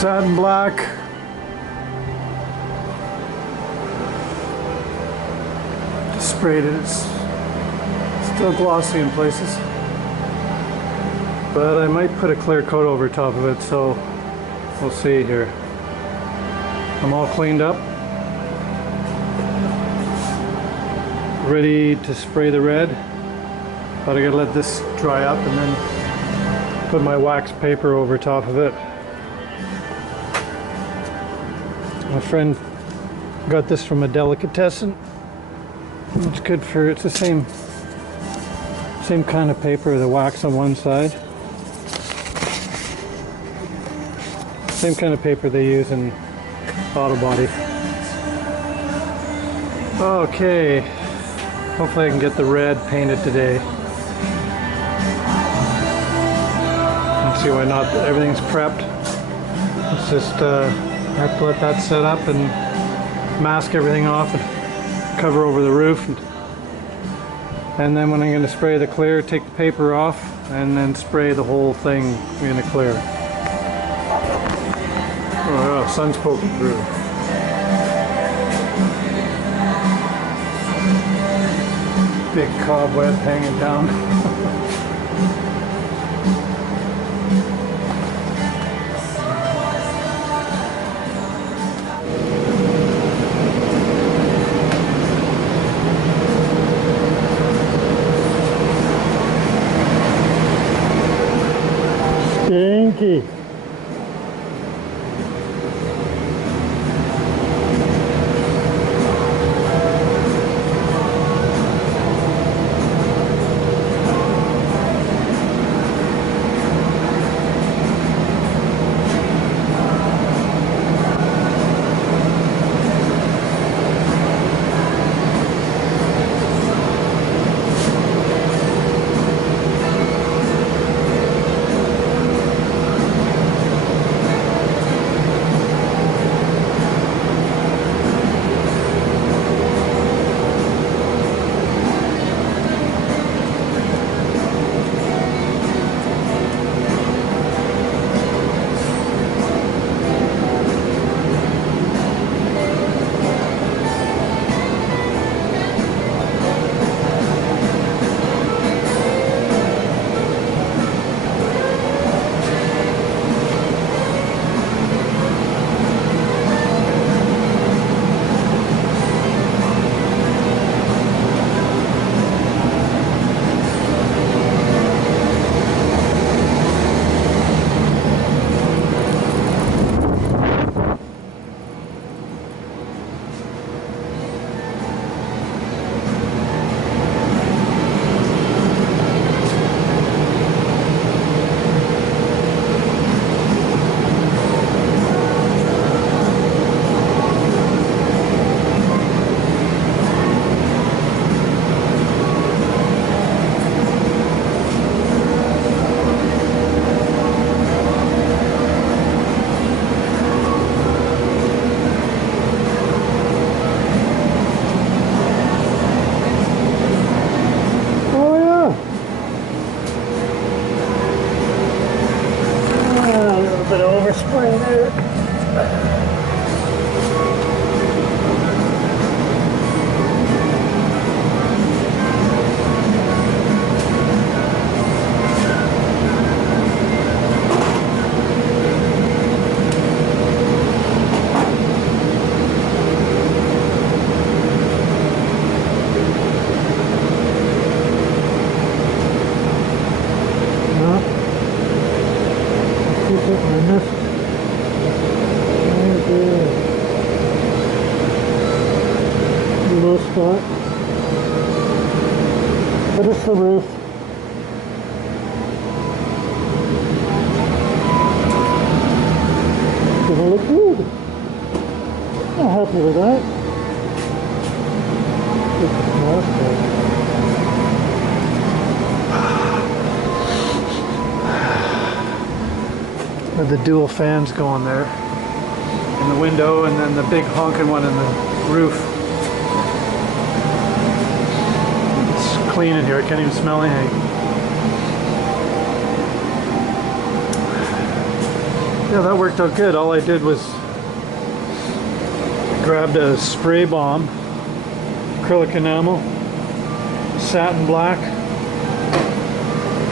Satin black. Just sprayed it. It's still glossy in places, but I might put a clear coat over top of it, so we'll see here. I'm all cleaned up, ready to spray the red, but I gotta let this dry up and then put my wax paper over top of it. My friend got this from a delicatessen. It's good for, it's the same kind of paper, the wax on one side. Same kind of paper they use in auto body. Okay, hopefully I can get the red painted today. Let's see why not. Everything's prepped. It's just I have to let that set up and mask everything off and cover over the roof. And then when I'm going to spray the clear, take the paper off and then spray the whole thing in a clear. Oh, sun's poking through. Big cobweb hanging down. Stinky. Spot, but it's the roof. It's gonna look good. I'm happy with that. With the dual fans going there in the window, and then the big honking one in the roof. Clean in here, I can't even smell anything. Yeah, that worked out good. All I did was grabbed a spray bomb, acrylic enamel, satin black,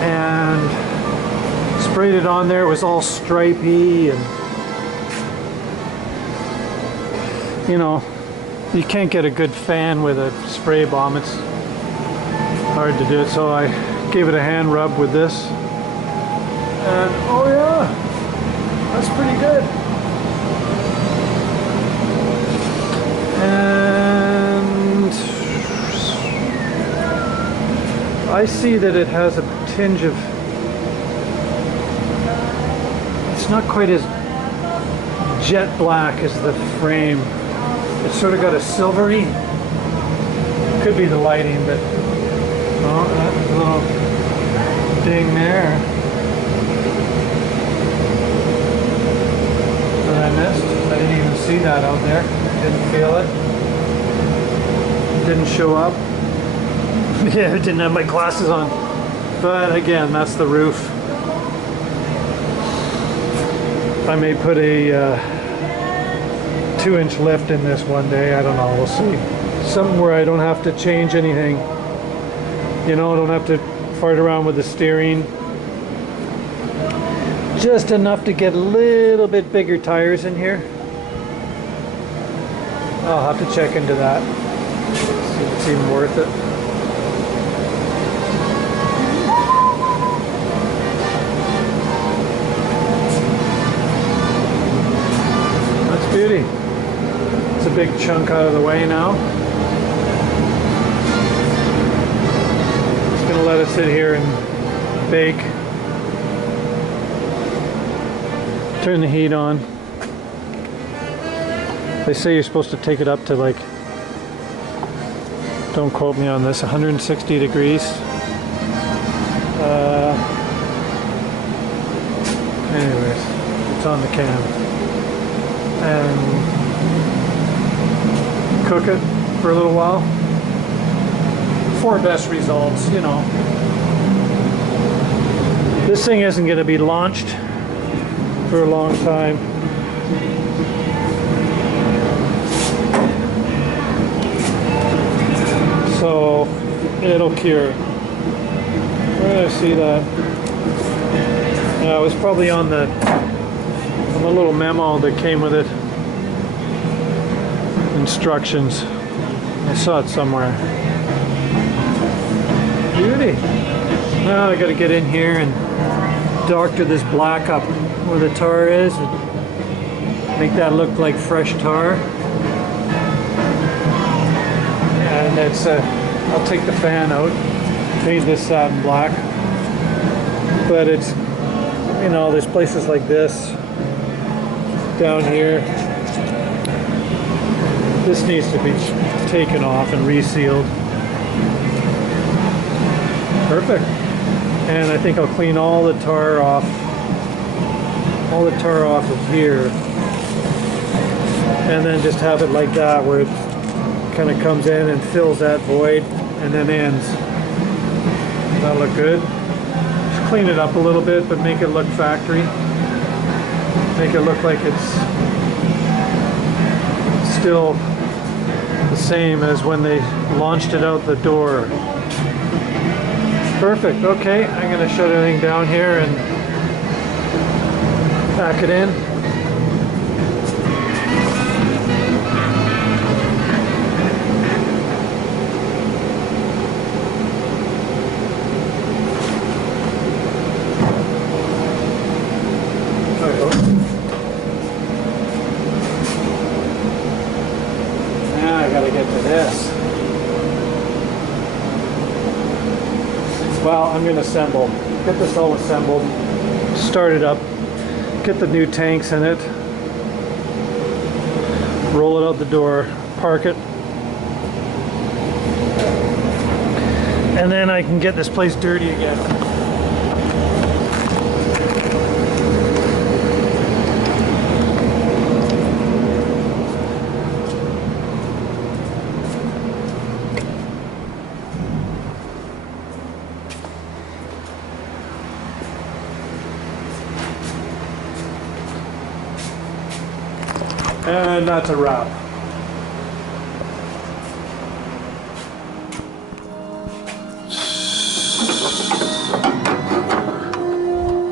and sprayed it on there. It was all stripy, and you know, you can't get a good fan with a spray bomb. It's hard to do it, so I gave it a hand rub with this, and oh yeah, that's pretty good. And I see that it has a tinge of, it's not quite as jet black as the frame. It's sort of got a silvery, could be the lighting, but oh, that little ding there that I missed. I didn't even see that out there. Didn't feel it. Didn't show up. Yeah, I didn't have my glasses on. But again, that's the roof. I may put a 2-inch lift in this one day. I don't know. We'll see. Something where I don't have to change anything. You know, I don't have to fart around with the steering. Just enough to get a little bit bigger tires in here. I'll have to check into that. See if it's even worth it. That's beauty. It's a big chunk out of the way now. Just gonna let it sit here and bake. Turn the heat on. They say you're supposed to take it up to, like, don't quote me on this, 160 degrees. Anyways, it's on the can. And cook it for a little while. For best results, you know. This thing isn't going to be launched for a long time. So it'll cure. Where did I see that? Yeah, it was probably on the little memo that came with it. Instructions. I saw it somewhere. Beauty. Now I got to get in here and doctor this black up where the tar is and make that look like fresh tar. And it's I'll take the fan out, paint this satin black, but it's, you know, there's places like this down here. This needs to be taken off and resealed. Perfect. And I think I'll clean all the tar off of here, and then just have it like that, where it kind of comes in and fills that void and then ends. That'll look good. Just clean it up a little bit, but make it look factory. Make it look like it's still the same as when they launched it out the door. Perfect. Okay, I'm going to shut everything down here and pack it in. Now I got to get to this. Well, I'm going to assemble. Get this all assembled. Start it up. Get the new tanks in it. Roll it out the door. Park it. And then I can get this place dirty again. And that's a wrap.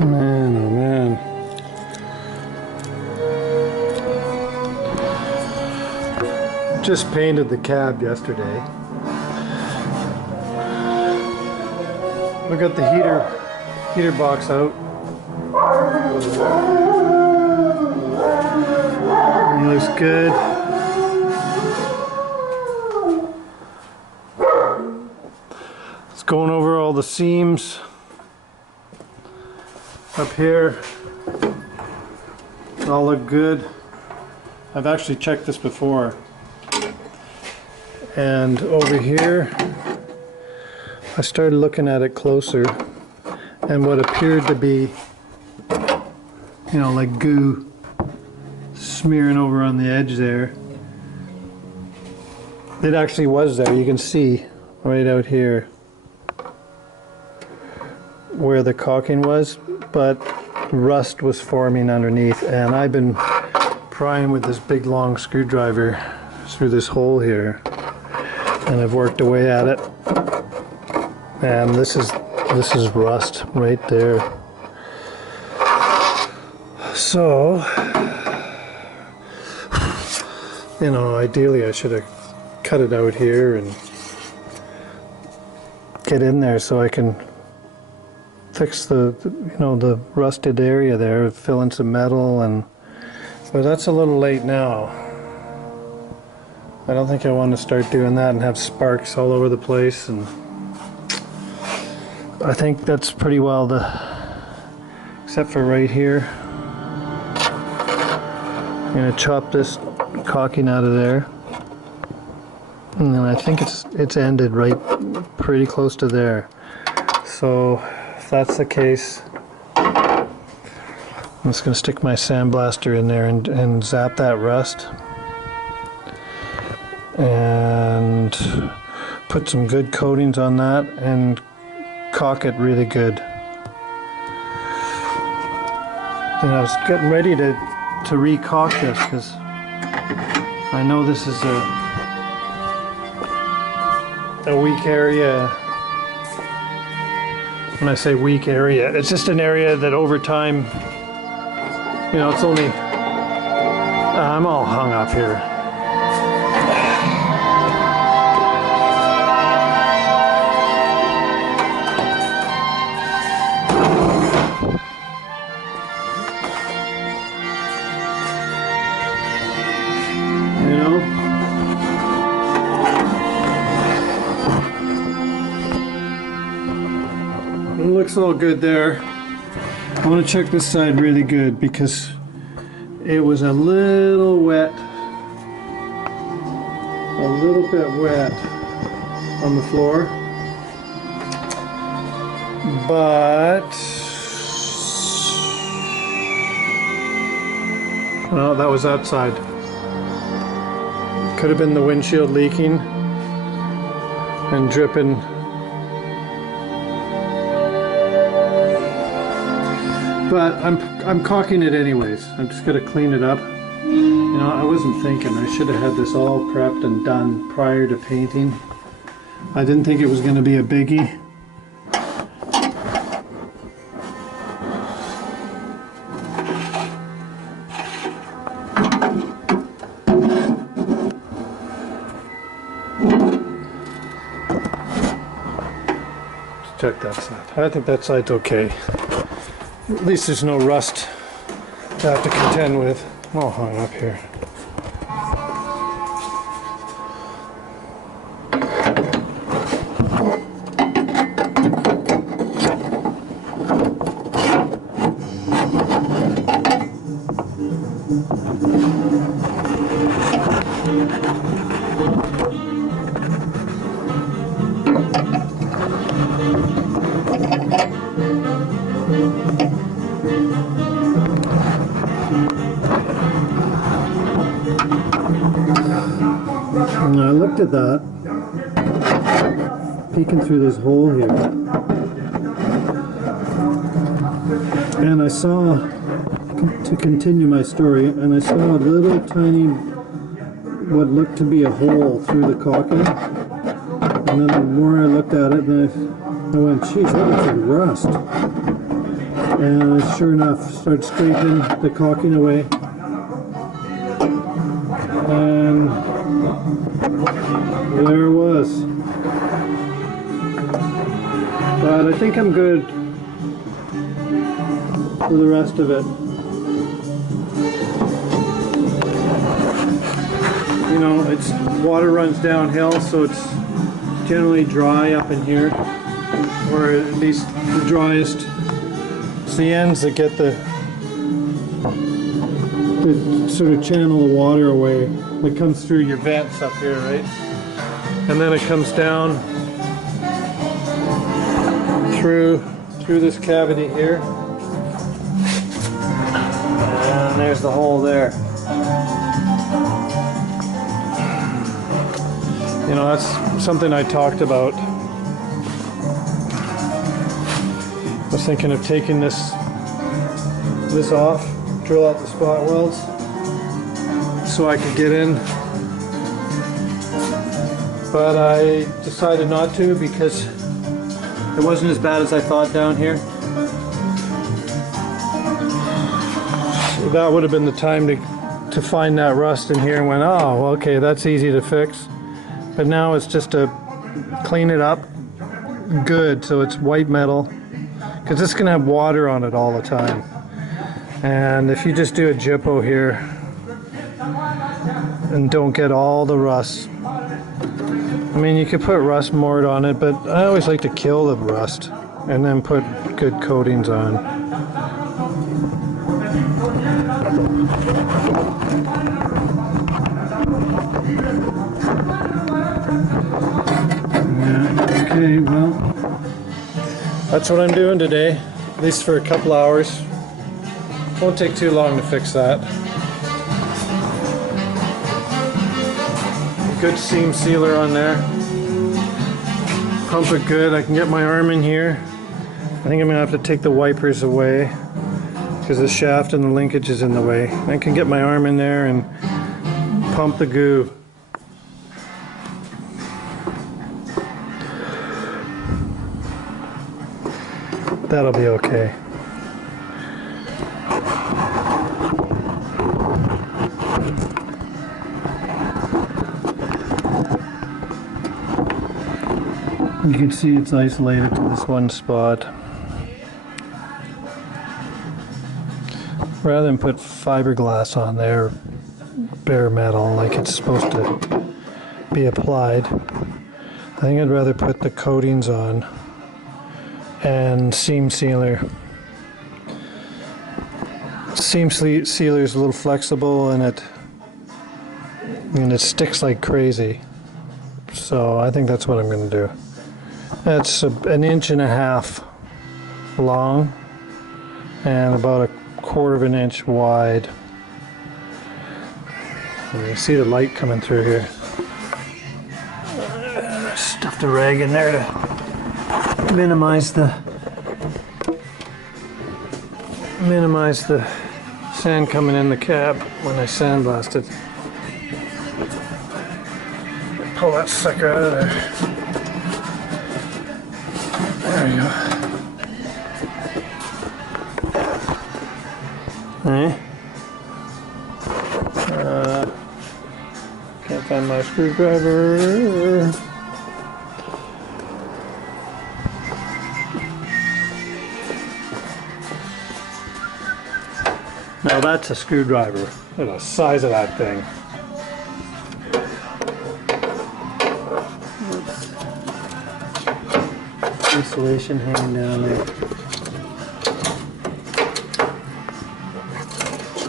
Man, oh man. Just painted the cab yesterday. We got the heater box out. It looks good. It's going over all the seams up here. They all look good. I've actually checked this before. And over here, I started looking at it closer, and what appeared to be, you know, like goo smearing over on the edge there, it actually was there. You can see right out here where the caulking was, but rust was forming underneath, and I've been prying with this big long screwdriver through this hole here, and I've worked away at it, and this is rust right there. So, you know, ideally I should have cut it out here and get in there so I can fix the, you know, the rusted area there, fill in some metal, and but that's a little late now. I don't think I want to start doing that and have sparks all over the place, and I think that's pretty well except for right here. I'm gonna chop this caulking out of there, and then I think it's ended right pretty close to there. So if that's the case, I'm just gonna stick my sandblaster in there and zap that rust and put some good coatings on that and caulk it really good. And I was getting ready to re-caulk this because I know this is a weak area. When I say weak area, it's just an area that over time, you know, it's only, I'm all hung up here. Looks all good there. I want to check this side really good because it was a little wet, a little bit wet on the floor, but no, that was outside. Could have been the windshield leaking and dripping. But I'm caulking it anyways. I'm just gonna clean it up. You know, I wasn't thinking. I should have had this all prepped and done prior to painting. I didn't think it was gonna be a biggie. Let's check that side. I think that side's okay. At least there's no rust to have to contend with. I'm all hung up here. And I looked at that, peeking through this hole here, and I saw to continue my story, and I saw a little tiny, what looked to be a hole through the caulking. And then the more I looked at it, then I went, geez, that looks like rust. And sure enough, started scraping the caulking away. And there it was. But I think I'm good for the rest of it. You know, it's water runs downhill, so it's generally dry up in here, or at least the driest. It's the ends that get the sort of channel the water away. It comes through your vents up here, right? And then it comes down through this cavity here. And there's the hole there. You know, that's something I talked about. I was thinking of taking this off, drill out the spot welds, so I could get in. But I decided not to because it wasn't as bad as I thought down here. So that would have been the time to find that rust in here and went, oh, okay, that's easy to fix. But now it's just to clean it up good so it's white metal, because it's going to have water on it all the time. And if you just do a Jippo here and don't get all the rust, I mean, you could put rust mort on it, but I always like to kill the rust and then put good coatings on. Okay, well, that's what I'm doing today, at least for a couple hours. Won't take too long to fix that. Good seam sealer on there. Pump it good. I can get my arm in here. I think I'm gonna have to take the wipers away because the shaft and the linkage is in the way. I can get my arm in there and pump the goo. That'll be okay. You can see it's isolated to this one spot. Rather than put fiberglass on there, bare metal, like it's supposed to be applied, I think I'd rather put the coatings on and seam sealer. Seam sealer is a little flexible and it sticks like crazy. So I think that's what I'm going to do. That's an inch and a half long and about a quarter of an inch wide. And you see the light coming through here. Stuffed a rag in there to minimize the sand coming in the cab when I sandblast it. Pull that sucker out of there. There you go. Hey. Can't find my screwdriver. Now that's a screwdriver. Look at the size of that thing. Insulation hanging down there.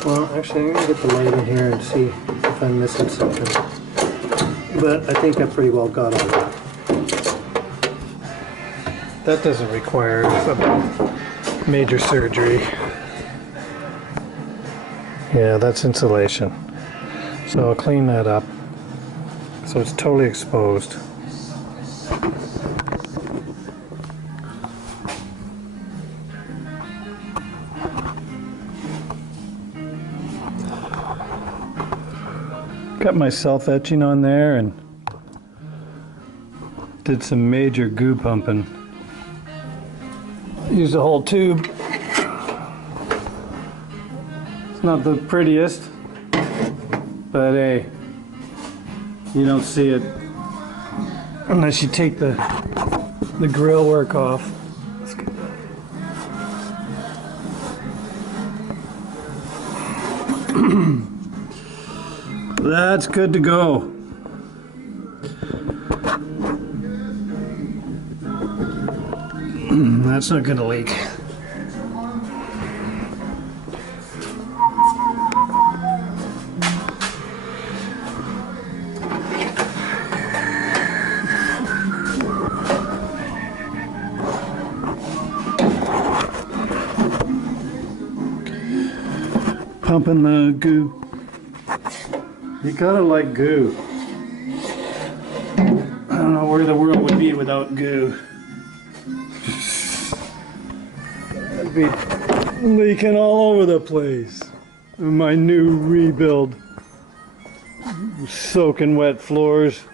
Well, actually, I'm going to get the light in here and see if I'm missing something. But I think I pretty well got all that. That doesn't require major surgery. Yeah, that's insulation. So I'll clean that up so it's totally exposed. Got my self-etching on there and did some major goo pumping. Used a whole tube. It's not the prettiest, but hey, you don't see it unless you take the grill work off. That's good to go. That's not gonna leak. Pumping the goo. You gotta like goo. I don't know where the world would be without goo. I'd be leaking all over the place. My new rebuild. Soaking wet floors.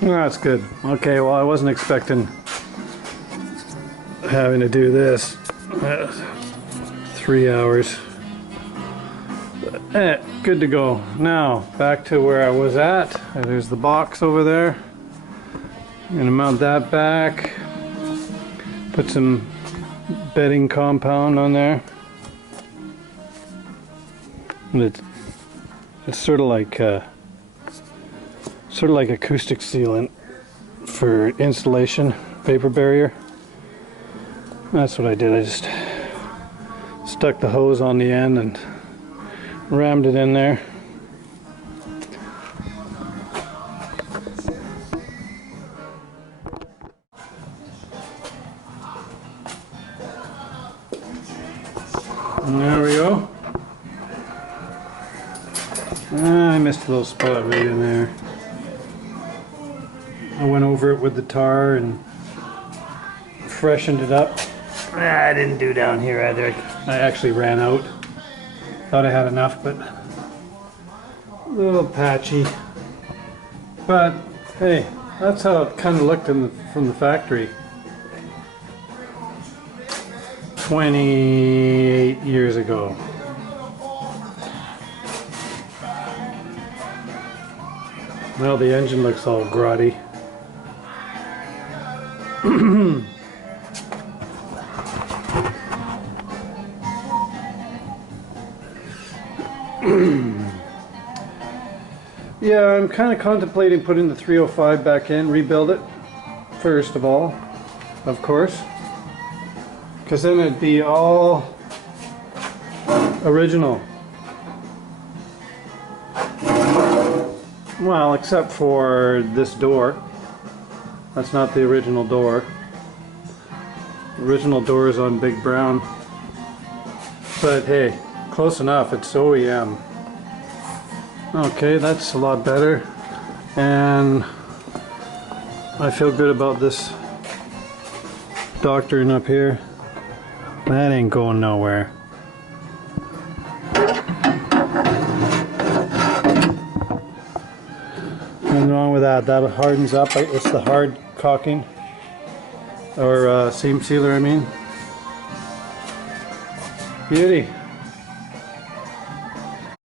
That's good. Okay, well I wasn't expecting having to do this. 3 hours. Good to go. Now back to where I was at. There's the box over there. I'm gonna mount that back. Put some bedding compound on there. And it's sort of like acoustic sealant for installation, vapor barrier. That's what I did. I just stuck the hose on the end and rammed it in there. And there we go. I missed a little spot right in there. I went over it with the tar and freshened it up. I didn't do down here either. I actually ran out. Thought I had enough, but a little patchy. But hey, that's how it kind of looked from the factory 28 years ago. Well, the engine looks all grotty. Yeah, I'm kind of contemplating putting the 305 back in, rebuild it first of all, of course, because then it'd be all original. Well, except for this door. That's not the original door. The original door is on Big Brown. But hey, close enough, it's OEM. Okay, that's a lot better. And I feel good about this doctoring up here. That ain't going nowhere. Nothing wrong with that. That hardens up. It's the hard caulking. Or seam sealer, I mean. Beauty.